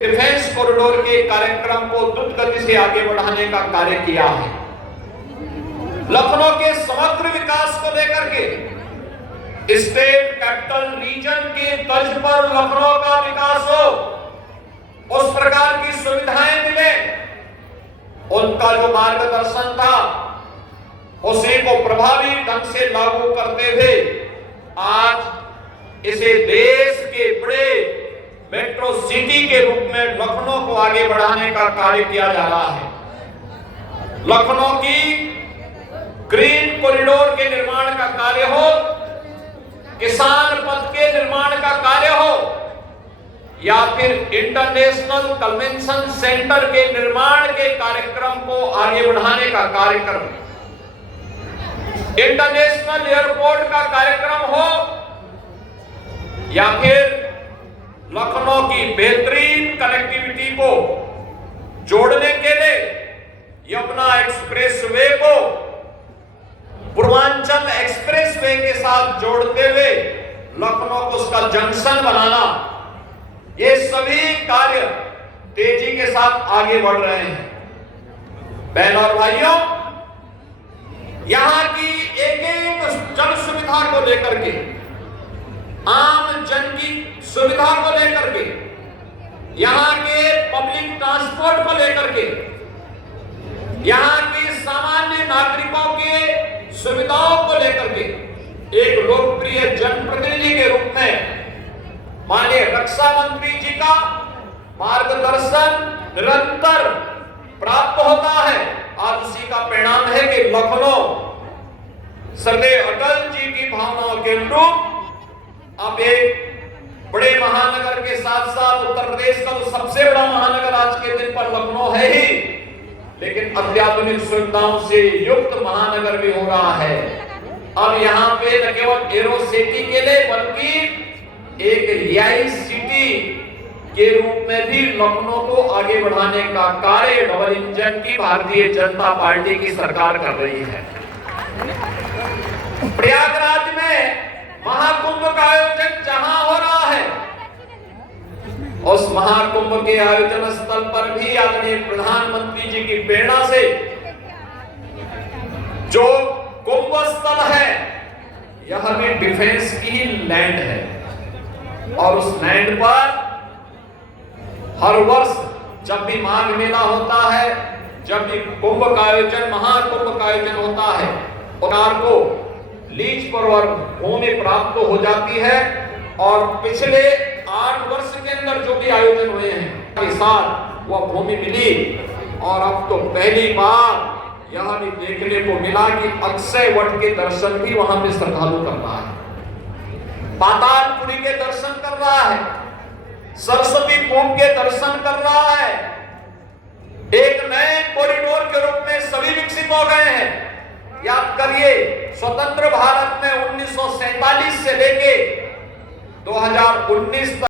Defence corridor के कार्यक्रम को द्रुत गति से आगे बढ़ाने का कार्य किया है। लखनऊ के समग्र विकास को लेकर के स्टेट कैपिटल रीजन के तर्ज पर लखनऊ का विकास हो, उस प्रकार की सुविधाएं मिले, उनका जो मार्गदर्शन था उसी को प्रभावी ढंग से लागू करते हुए आज इसे देश के बड़े मेट्रो सिटी के रूप में लखनऊ को आगे बढ़ाने का कार्य किया जा रहा है। लखनऊ की ग्रीन कॉरिडोर के निर्माण का कार्य हो, किसान पथ के निर्माण का कार्य हो, या फिर इंटरनेशनल कन्वेंशन सेंटर के निर्माण के कार्यक्रम को आगे बढ़ाने का कार्यक्रम, इंटरनेशनल एयरपोर्ट का कार्यक्रम हो, या फिर लखनऊ की बेहतरीन कनेक्टिविटी को जोड़ने के लिए यमुना एक्सप्रेसवे को पूर्वांचल एक्सप्रेसवे के साथ जोड़ते हुए लखनऊ को उसका जंक्शन बनाना, ये सभी कार्य तेजी के साथ आगे बढ़ रहे हैं। बहनों और भाइयों, यहां की एक एक जन सुविधा को लेकर के, आम जन की सुविधा को लेकर के, यहां के पब्लिक ट्रांसपोर्ट को लेकर के, यहां की सामान्य नागरिकों के सुविधाओं को लेकर के एक लोकप्रिय जनप्रतिनिधि के रूप में माननीय रक्षा मंत्री जी का मार्गदर्शन निरंतर प्राप्त होता है। आज उसी का परिणाम है कि लखनऊ सरदेव अटल जी की भावनाओं के अनुरूप अब एक बड़े महानगर के साथ साथ उत्तर प्रदेश का तो सबसे बड़ा महानगर आज के दिन पर लखनऊ है ही, लेकिन अत्याधुनिक सुविधाओं से युक्त महानगर भी हो रहा है। अब यहाँ पे न केवल एरो सिटी के लिए बल्कि एक रिहाई सिटी के रूप में भी लखनऊ को आगे बढ़ाने का कार्य डबल इंजन की भारतीय जनता पार्टी की सरकार कर रही है। प्रयागराज में महाकुंभ का आयोजन जहां हो रहा है, उस महाकुंभ के आयोजन स्थल पर भी आदरणीय प्रधानमंत्री जी की प्रेरणा से जो कुंभ स्थल है, यह भी डिफेंस की ही लैंड है। और उस लैंड पर हर वर्ष जब भी माघ मेला होता है, जब भी कुंभ का आयोजन, महाकुंभ का आयोजन होता है, सरकार को लीज पर भूमि प्राप्त हो जाती है। और पिछले 8 वर्ष के अंदर जो भी आयोजन हुए हैं के साथ वह भूमि मिली, और अब तो पहली बार यह भी देखने को मिला कि अक्षय वट के दर्शन भी वहां पे श्रद्धालु कर रहा है, पातालपुरी के दर्शन कर रहा है, सरस्वती कूप के दर्शन कर रहा है। एक नए कॉरिडोर के रूप में सभी विकसित हो गए हैं। याद करिए, स्वतंत्र भारत में 1947 से लेके 2019 तक